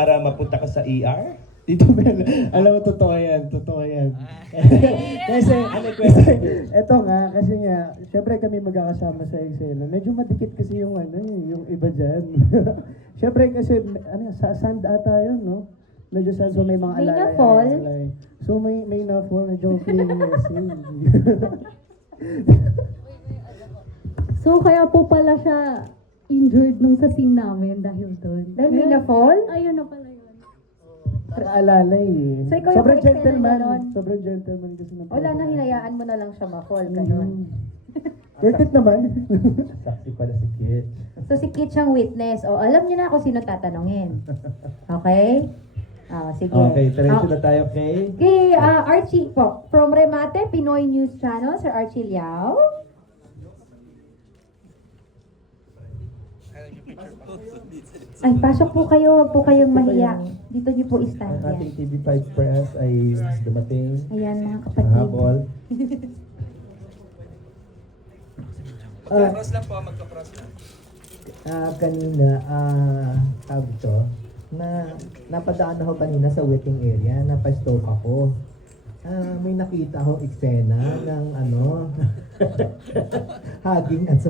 para mapunta ka sa ER? Tito Mel, alam mo, totoo yan, totoo yan. kasi, eto nga, kasi nga, syempre kami magkakasama sa eksena. Medyo madikit kasi yung yung iba dyan. Syempre kasi, sa sand ata yun, no? Medyo sand, so may mga May alala. na-fall? So may na-fall, medyo feeling So, kaya po pala siya injured nung sa scene namin dahil doon. Dahil may na-fall? Ayun na pala yun. Nakaalala eh. So, ikaw yung Sobrang ka-eksena gentleman. ganon? Sobrang gentleman kasi na. Wala na, hinayaan mo na lang siya ma-fall, ganun. Worth it naman. Saksi pala si Kit. So si Kit siyang witness. O, alam niyo na kung sino tatanungin. Okay? Sige. Okay, diretso na tayo kay... Okay, Archie po. From Remate, Pinoy News Channel, Sir Archie Liao. Ay, pasok po kayo. Huwag po kayong mahiya. Dito niyo po Ang i-stand ating yan. TV5 press ay dumating. Ayan, mga kapatid. Habol. Magka-cross lang po, magka-cross lang. Kanina, tawag ito, napadaan ako kanina sa waiting area, napastop ako. May nakita akong eksena ng hugging at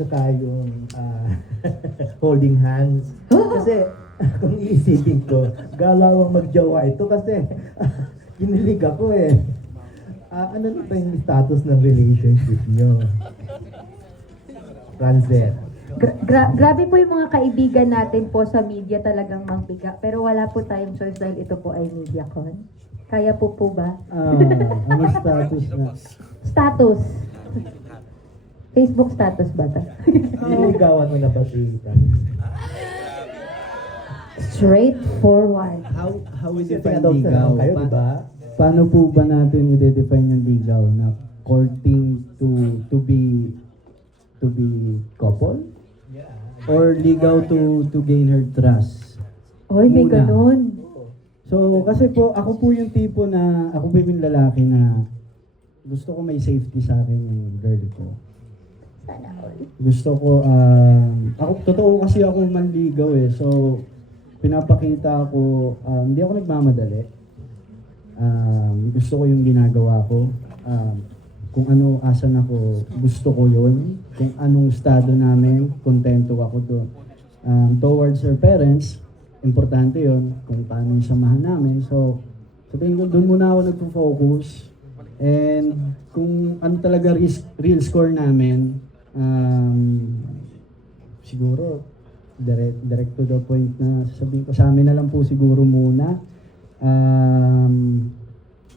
saka yung holding hands. Kasi kung iisipin ko, galawang magjowa ito kasi kinilig ako eh. Ano na ba yung status ng relationship nyo? Frances. Grabe po yung mga kaibigan natin po sa media talagang mangbiga. Pero wala po tayong choice dahil ito po ay MediaCon. Kaya po ba? Ano status na? Status. Facebook status ba ta? Niligawan mo na ba si Frances? Straightforward. How we Kasi define adult na ligaw? lang kayo, di ba? Paano po ba natin i-define yung ligaw na courting to be couple? Or ligaw to gain her trust? Oy, may Muna. ganun. So, kasi po, ako po yung tipo na, ako po yung lalaki na gusto ko may safety sa akin yung girl ko. Sana all. Gusto ko, totoo kasi ako manligaw eh. So, pinapakita ko, hindi ako nagmamadali. Gusto ko yung ginagawa ko. Kung ano, asan ako, gusto ko yun. Kung anong estado namin, kontento ako doon. Towards her parents, importante yun. Kung paano yung samahan namin. So, sabihin ko, doon muna ako nagpo-focus. And kung ano talaga real score namin, siguro, direct to the point na sabihin ko, sa amin na lang po siguro muna.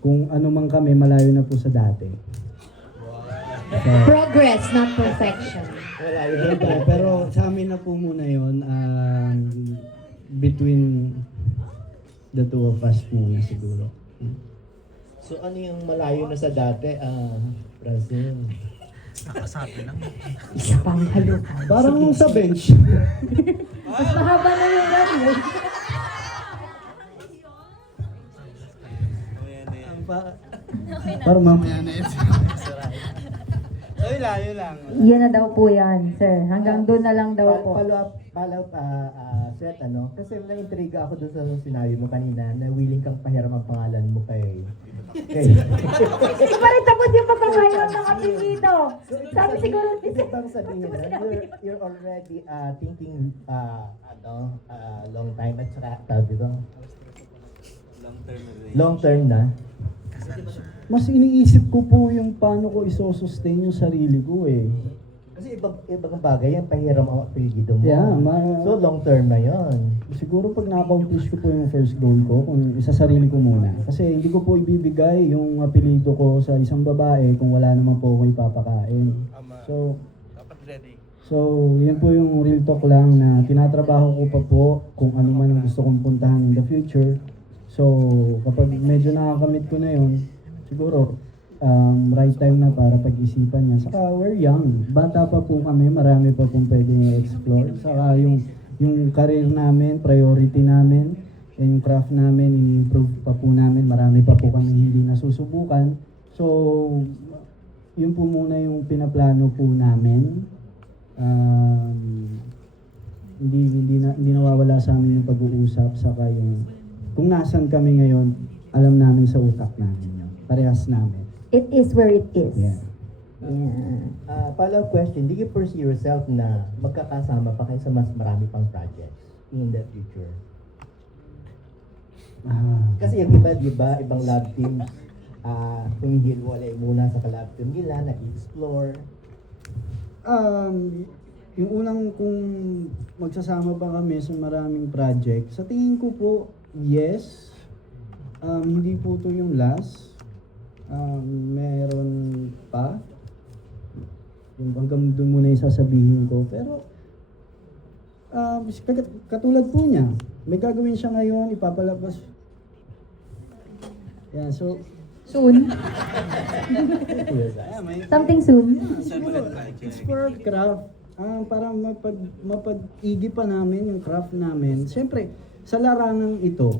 Kung ano man kami, malayo na po sa dati. So, Progress, not perfection. pero sa amin na po muna yun, between the two of us muna siguro. So ano yung malayo na sa dati, Francine? Isa pang halukan. Parang sa bench. Mas mahaba na yung ganun. Parang mamaya na ito. Yun lang. Yan na daw po yan, sir. Hanggang doon na lang daw po. Follow up, Seth, kasi na-intriga ako doon sa sinabi mo kanina na willing kang pahiram ang pangalan mo kay... Hindi pa rin tapos yung pagkakaroon ng apelido. Sabi siguro, Ibig bang sabihin na you're already thinking long time at saka tawag dito? Long term na. Mas iniisip ko po yung paano ko isosustain yung sarili ko eh. Kasi ibang bagay yung pahiram ang apelyido mo. Yeah, So long term na yon. siguro pag na-accomplish ko po yung first goal ko, kung isasarili ko muna. Kasi hindi ko po ibibigay yung apelyido ko sa isang babae kung wala naman po ako ipapakain. So, Dapat ready. So, yun po yung real talk lang na tinatrabaho ko pa po kung ano man ang gusto kong puntahan in the future. So, kapag medyo nakakamit ko na yun, siguro, right time na para pag-isipan niya. Saka, we're young. Bata pa po kami, marami pa pong pwedeng i-explore. Saka, yung career namin, priority namin, yung craft namin, ini-improve pa po namin. Marami pa po kami hindi nasusubukan. So, yun po muna yung pinaplano po namin. hindi nawawala sa amin yung pag-uusap, saka yung kung nasan kami ngayon, alam namin sa utak namin yun. Parehas namin. It is where it is. Yeah. Yeah. Follow-up question, do you foresee yourself na magkakasama pa kayo sa mas marami pang projects in the future? Kasi yung iba, di ba, ibang lab teams, humihilwalay muna sa kalab team nila, nag-explore. Yung unang kung magsasama ba kami sa maraming project, sa tingin ko po, yes. Hindi po to yung last. Meron pa. Yung hanggang doon muna yung sasabihin ko. Pero, katulad po niya, may gagawin siya ngayon, ipapalabas. Yeah, so, Soon. Something soon. it's for craft. Para mapag-igi pa namin yung craft namin. Siyempre, sa larangang ito,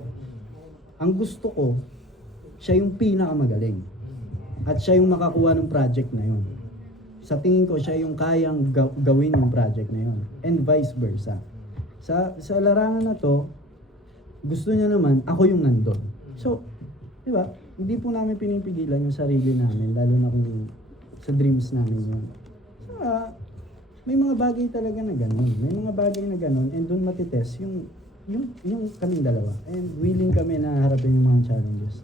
ang gusto ko, siya yung pinakamagaling. At siya yung makakuha ng project na yun. Sa tingin ko, siya yung kayang gawin yung project na yun. And vice versa. Sa larangan na to, gusto niya naman, ako yung nandun. So, di ba? Hindi po namin pinipigilan yung sarili namin, lalo na kung sa dreams namin yun. So, may mga bagay talaga na ganun. May mga bagay na ganun, and doon matitest yung kaming dalawa. And willing kami na harapin yung mga challenges.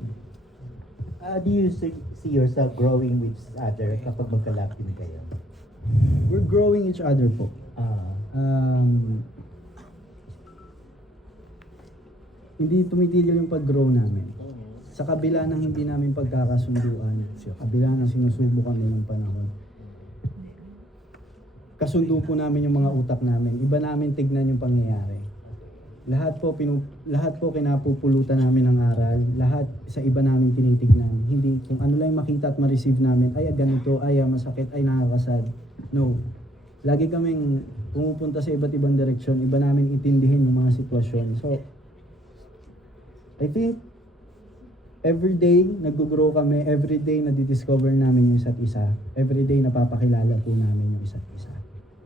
Do you see yourself growing with each other kapag magka-lab team kayo? We're growing each other po. Hindi tumitigil yung pag-grow namin. Sa kabila ng hindi namin pagkakasunduan, sa kabila ng sinusubo kami ng panahon, kasundo po namin yung mga utak namin. Iba namin tignan yung pangyayari. Lahat po kinapupulutan namin ng aral. Lahat sa iba namin tinitignan. Hindi kung ano lang makita at ma-receive namin, ay ganito, ay masakit, ay nakakasad. No. Lagi kaming pumupunta sa iba't ibang direksyon. Iba namin intindihin yung mga sitwasyon. So, I think, everyday nag-grow kami, everyday nadidiscover namin yung isa't isa. Everyday napapakilala po namin yung isa't isa.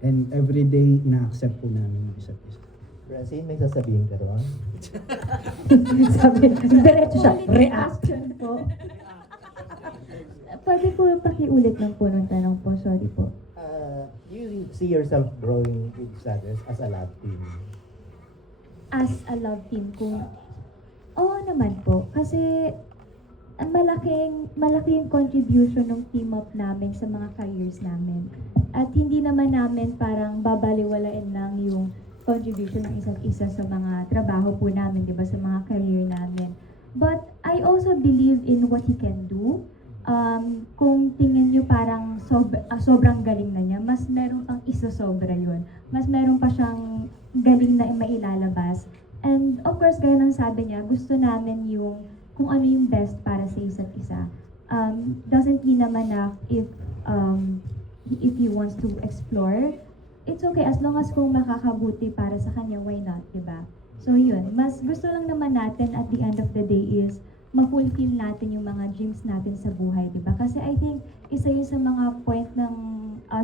And everyday ina-accept po namin yung isa't isa. Francine, may sasabihin ka ron? Sabi, diretso siya, react. Question po. Pwede po pakiulit lang po ng tanong po, sorry po. Do you see yourself growing with each other as a lab team? As a love team ko, oo naman po. Kasi ang malaki yung contribution ng team up namin sa mga careers namin. At hindi naman namin parang babaliwalain lang yung contribution ng isa't isa sa mga trabaho po namin, di ba, sa mga career namin. But I also believe in what he can do. Kung tingin nyo parang sobrang galing na niya, mas meron pang isa-sobra yun. Mas meron pa siyang galing na mailalabas. And of course, gaya ng sabi niya, gusto namin yung kung ano yung best para sa isa't isa. Doesn't mean naman na if he wants to explore, it's okay as long as kung makakabuti para sa kanya, why not, diba? So yun, mas gusto lang naman natin at the end of the day is ma-fulfill natin yung mga dreams natin sa buhay, diba? Kasi I think isa yun sa mga point ng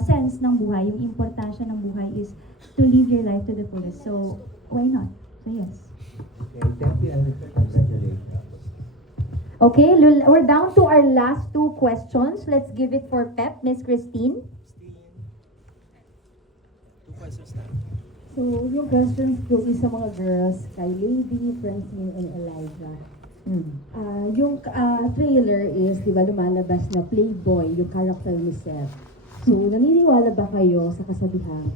sense ng buhay, yung importansya ng buhay is to live your life to the fullest. So why not? So yes. Okay, thank you and congratulations. Okay, we're down to our last two questions. Let's give it for Pep, Miss Christine. 2 questions na. So, yung questions ko is sa mga girls, kay Lady, Francine, and Elijah. Yung trailer is, di ba, lumalabas na Playboy, yung character ni Seth. So, naniniwala ba kayo sa kasabihan,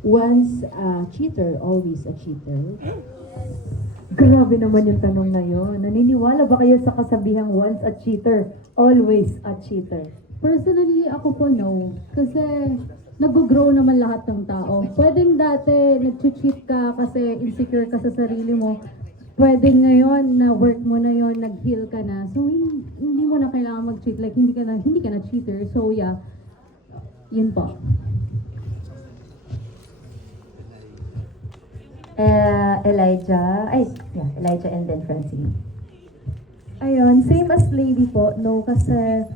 once a cheater, always a cheater? Grabe naman yung tanong na yun. Naniniwala ba kayo sa kasabihang once a cheater, always a cheater? Personally, ako po no. Kasi nag-grow naman lahat ng tao. Pwedeng dati nag-cheat ka kasi insecure ka sa sarili mo. Pwedeng ngayon na work mo na yon, nag-heal ka na. So hindi mo na kailangan mag-cheat. Like hindi ka na cheater. So yeah, yun po. Elijah and then Francine. Ayun, same as Lady po, no, kasi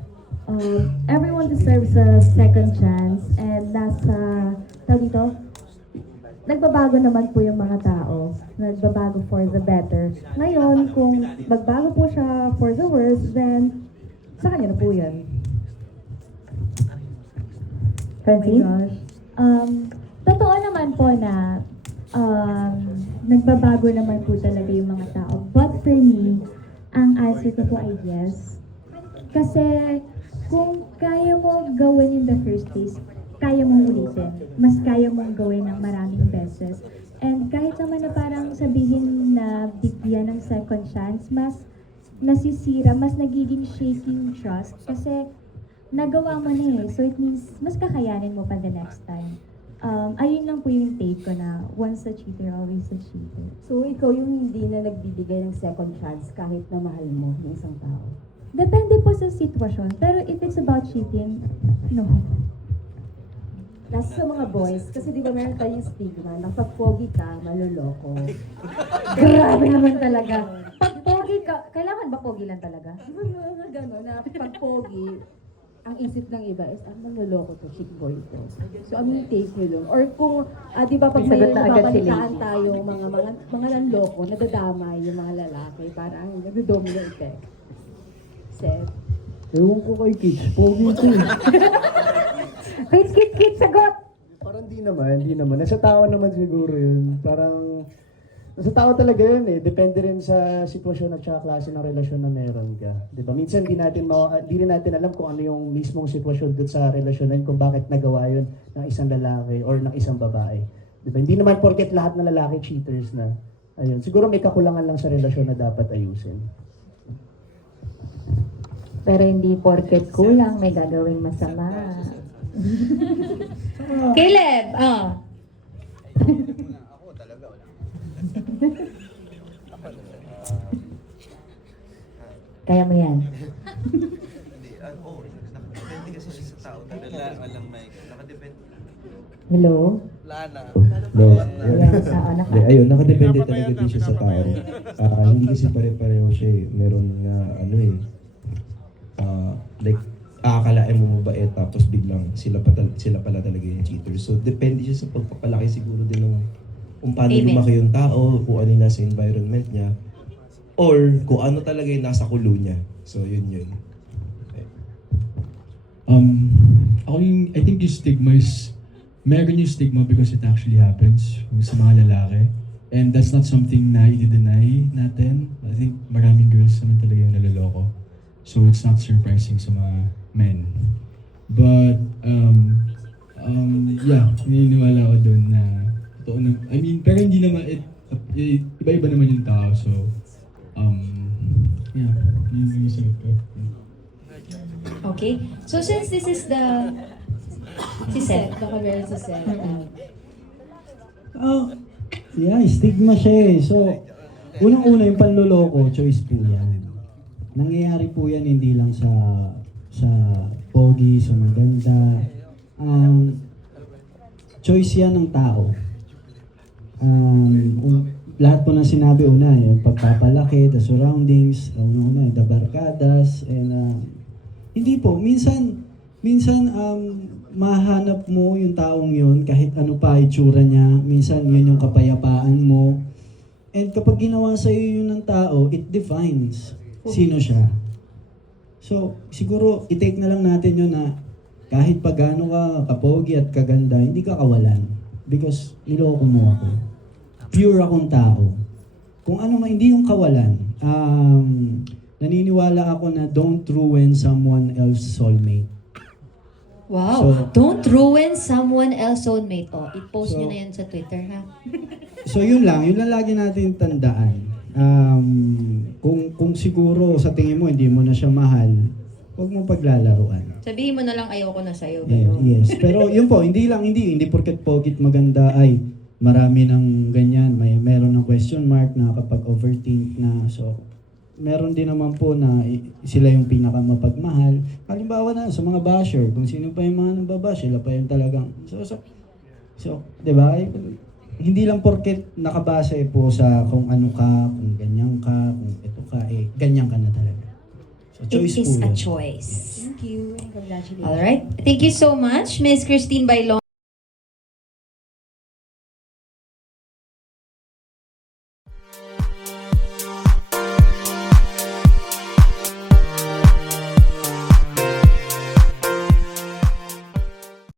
everyone deserves a second chance and nagbabago naman po yung mga tao. Nagbabago for the better. Ngayon, kung magbago po siya for the worse, then sa kanya na po yan. Francine? Totoo naman po na nagbabago naman po talaga yung mga tao. But for me, ang answer ko po ay yes. Kasi kung kaya mo gawin in the first place, kaya mong ulitin. Mas kaya mong gawin ng maraming beses. And kahit naman na parang sabihin na bigyan ng second chance, mas nasisira, mas nagiging shaking trust. Kasi nagawa mo na eh. So it means, mas kakayanin mo pa the next time. Ayun lang po yung take ko na once a cheater, always a cheater. So, ikaw yung hindi na nagbibigay ng second chance kahit na mahal mo yung isang tao? Depende po sa sitwasyon. Pero if it's about cheating, no. Nasa sa mga boys, kasi di ba meron tayong stigma na pag pogi ka, maloloko. Grabe naman talaga. Pag pogi ka, kailangan ba pogi lang talaga? Di ba mga gano'n na pag pogi, ang isip ng iba is, maloloko to, chick boy to. So, ano yung take nyo doon? Or kung, di ba pag may Sagot na agad si nababalitaan Lady. tayo, mga nanloko, nadadamay yung mga lalaki, parang nagdo-domino effect. Seth? Ewan ko kay Kitch, pogi ko eh. Kit, sagot! Parang di naman. Nasa tao naman siguro yun. Parang, nasa tao talaga yun eh. Depende rin sa sitwasyon at saka klase ng relasyon na meron ka. Di ba? Minsan di rin natin alam kung ano yung mismong sitwasyon doon sa relasyon na yun, kung bakit nagawa yun ng isang lalaki or ng isang babae. Di ba? Hindi naman porket lahat ng lalaki cheaters na. Ayun. Siguro may kakulangan lang sa relasyon na dapat ayusin. Pero hindi porket kulang, may gagawing masama. Caleb, Ako talaga, wala. Kaya mo yan. Hindi, nakadepende kasi siya sa tao. Walang mic. Nakadepende. Hello? Wala na. No. Ayan, Hindi, ayun, nakadepende talaga din siya sa tao. Hindi kasi pare-pareho siya eh. Meron nga, like, aakalain mo mabait tapos biglang sila pala talaga yung cheater. So, depende siya sa pagpapalaki siguro din ng kung paano lumaki yung tao, kung ano yung nasa environment niya, or kung ano talaga yung nasa kulo niya. So, yun. I think yung stigma is, meron yung stigma because it actually happens sa mga lalaki. And that's not something na i-deny natin. I think maraming girls naman talaga yung naloloko. So it's not surprising sa mga men. But, yeah, naniniwala ako doon na, totoo na, pero hindi naman, iba-iba naman yung tao. So, yeah, yun yung sagot ko. Okay. So since this is the si Seth. Baka meron si Seth. Yeah, stigma siya eh. So, unang-una yung panloloko, choice po yan. Nangyayari po yan hindi lang sa pogi, sa maganda. Choice yan ng tao. Lahat po ng sinabi una, yung pagpapalaki, the surroundings, una-una, the barkadas, and hindi po, minsan mahanap mo yung taong yun kahit ano pa itsura niya, minsan yun yung kapayapaan mo. And kapag ginawa sa iyo yun ng tao, it defines sino siya. So, siguro i-take na lang natin yun na kahit pa gaano ka kapogi at kaganda, hindi ka kawalan because niloko mo ako. Pure akong tao. Kung ano man, hindi yung kawalan. Naniniwala ako na don't ruin someone else's soulmate. Wow. So- Don't ruin someone else's soulmate. Oh, i-post So- nyo na yan sa Twitter, ha? So yun lang lagi natin tandaan. Kung siguro sa tingin mo hindi mo na siya mahal, huwag mo paglalaruan. Sabihin mo na lang ayoko na sa'yo. Yes. Pero yun po, hindi porket pogit maganda ay marami ng ganyan. Meron ng question mark na kapag overthink na. So meron din naman po na sila yung pinakamapagmahal. Halimbawa na sa mga basher, kung sino pa yung mga nagbabash, sila pa yung talagang So, 'di ba? Hindi lang porket nakabase po sa kung ano ka, kung ganyan ka, kung ito ka, ganyan ka na talaga. So, choice It is po a yun. choice. Thank you and congratulations. Alright. Thank you so much, Miss Christine Bailon.